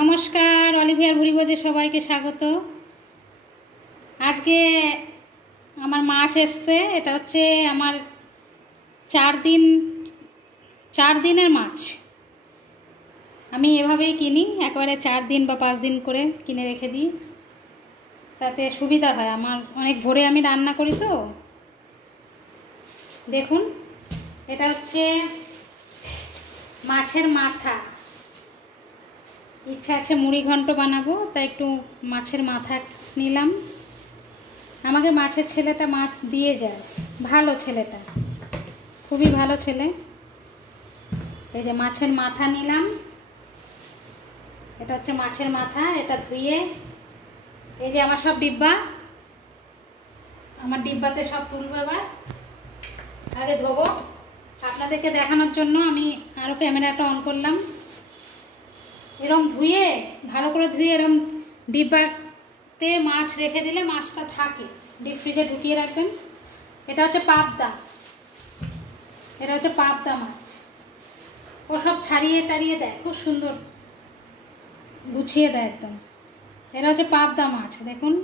নমস্কার, অলিভিয়ার ভুরিভোজে সবাইকে স্বাগত। আজকে আমার মাছ এসছে। এটা হচ্ছে আমার 4 দিনের মাছ। আমি এভাবেই কিনি, একবারে 4 দিন বা 5 দিন করে কিনে রেখে দিই, তাতে সুবিধা হয় আমার। অনেক ভোরে আমি রান্না করি তো। দেখুন, এটা হচ্ছে মাছের মাথা। ইচ্ছা আছে মুড়ি ঘন্ট বানাবো, তাই একটু মাছের মাথা নিলাম। আমাকে মাছের ছেলেটা মাছ দিয়ে যায়, ভালো ছেলেটা, খুবই ভালো ছেলে। এই যে মাছের মাথা নিলাম, এটা হচ্ছে মাছের মাথা। এটা ধুয়ে এই যে আমার সব ডিব্বা, আমার ডিব্বাতে সব তুলবো। এবার আগে ধোবো, আপনাদেরকে দেখানোর জন্য আমি আরও ক্যামেরাটা অন করলাম। এরম ধুয়ে, ভালো করে ধুয়ে এরম ডিব্বাতে মাছ রেখে দিলে মাছটা থাকে। ডিপ ফ্রিজে ঢুকিয়ে রাখবেন। এটা হচ্ছে পাবদা, এটা হচ্ছে পাবদা মাছ। ও সব ছাড়িয়ে টাড়িয়ে দেয়, খুব সুন্দর গুছিয়ে দেয় একদম। এটা হচ্ছে পাবদা মাছ। দেখুন,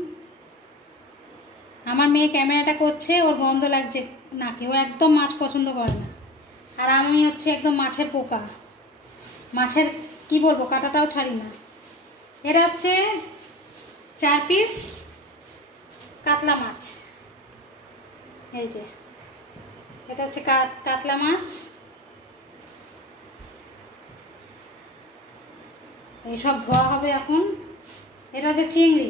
আমার মেয়ে ক্যামেরাটা করছে, ওর গন্ধ লাগছে নাকে। ও একদম মাছ পছন্দ করে না, আর আমি হচ্ছে একদম মাছের পোকা। মাছের কি বলবো, কাঁটাটাও ছাড়ি না। এটা হচ্ছে 4 পিস কাতলা মাছ। এই যে এটা হচ্ছে কাতলা মাছ। এইসব ধোয়া হবে এখন। এটা হচ্ছে চিংড়ি।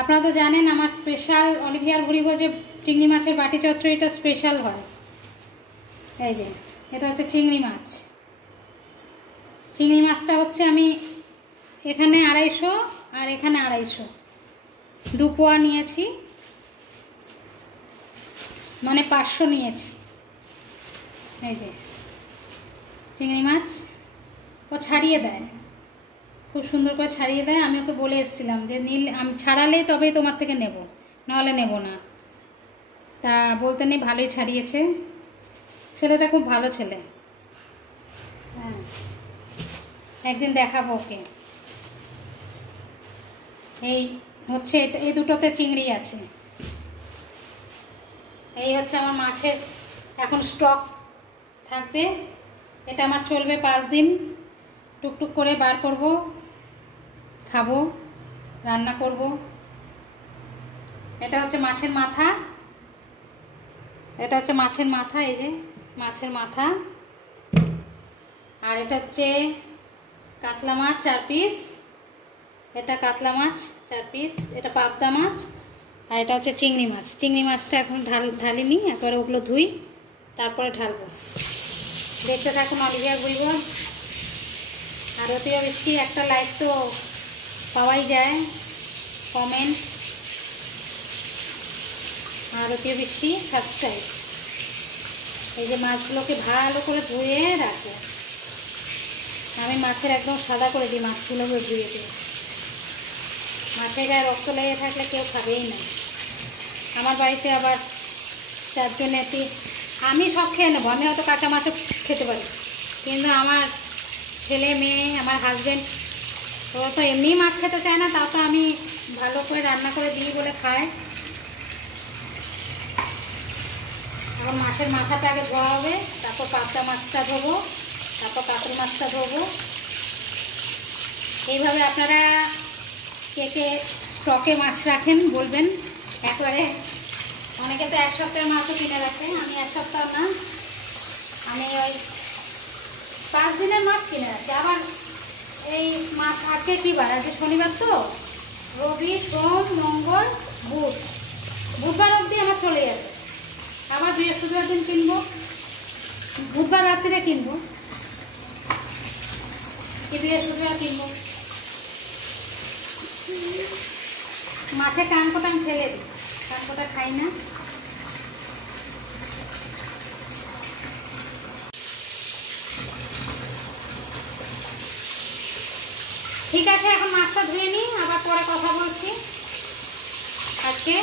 আপনারা তো জানেন আমার স্পেশাল অলিভিয়ার ভুরিভোজে চিংড়ি মাছের বাটি চচ্চড়িটা স্পেশাল হয়। এই যে এটা হচ্ছে চিংড়ি মাছ। চিংড়ি মাছটা হচ্ছে আমি এখানে 250 আর এখানে 250, 2 পোয়া নিয়েছি, মানে 500 নিয়েছি। এই যে চিংড়ি মাছ ও ছাড়িয়ে দেয়, খুব সুন্দর করে ছাড়িয়ে দেয়। আমি ওকে বলে এসেছিলাম যে আমি ছাড়ালেই তবেই তোমার থেকে নেব, নাহলে নেব না। তা বলতে নেই, ভালোই ছাড়িয়েছে। ছেলেটা খুব ভালো ছেলে। হ্যাঁ, একদিন দেখাবো ওকে। এই হচ্ছে এই দুটোতে চিংড়ি আছে। এই হচ্ছে আমার মাছের এখন স্টক থাকবে। এটা আমার চলবে 5 দিন। টুকটুক করে বার করব, খাবো, রান্না করব। এটা হচ্ছে মাছের মাথা, এটা হচ্ছে মাছের মাথা। এই যে মাছের মাথা। আর এটা হচ্ছে কাতলা মাছ 4 পিস। এটা কাতলা মাছ 4 পিস। এটা পাবদা মাছ। আর এটা হচ্ছে চিংড়ি মাছ। চিংড়ি মাছটা এখন ঢালিনি, একবারে ওগুলো ধুই, তারপরে ঢালবো। দেখতে থাকুন অলিভিয়ার ভুরিভোজ। আর অতিও বেশি একটা লাইক তো পাওয়াই যায়, কমেন্ট, আর অতিও বেশি সাবস্ক্রাইব। এই যে মাছগুলোকে ভালো করে ধুয়ে রাখবো। আমি মাছের একদম সাদা করে দিই, মাছগুলোকে ধুয়ে দিই। মাছের গায়ে রক্ত লেগে থাকলে কেউ খাবেই না। আমার বাড়িতে আবার 4 জনেতে আমি সব খেয়ে নেবো। আমি হয়তো কাঁচা মাছও খেতে পারি, কিন্তু আমার ছেলে মেয়ে, আমার হাজব্যান্ড, ও তো এমনিই মাছ খেতে চায় না। তাও তো আমি ভালো করে রান্না করে দিই বলে খায়। এখন মাছের মাথাটা আগে ধোয়া হবে, তারপর পাবদা মাছটা ধোবো, তারপর কাতল মাছটা ধোবো। এইভাবে আপনারা কে কে স্টকে মাছ রাখেন বলবেন। একবারে অনেকে তো 1 সপ্তাহের মাছও কিনে রাখে। আমি 1 সপ্তাহ না, আমি ওই 5 দিনের মাছ কিনে রাখি। আবার এই মাছ আজকে কী বার? আজকে শনিবার, তো রবি, সোম, মঙ্গল, বুধবার অবধি আমার চলে যাবে। আবার বৃহস্পতিবার দিন কিনবো, বুধবার রাত্রিরে কিনবো, কি বৃহস্পতিবার কিনবো। মাছের কানকোটা আমি ফেলে দিই, কানকোটা খাই না। ঠিক আছে, এখন মাছটা ধুয়ে নিই, আবার পরে কথা বলছি। আজকে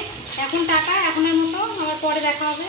এখন টাটা, এখনের মতো, আবার পরে দেখা হবে।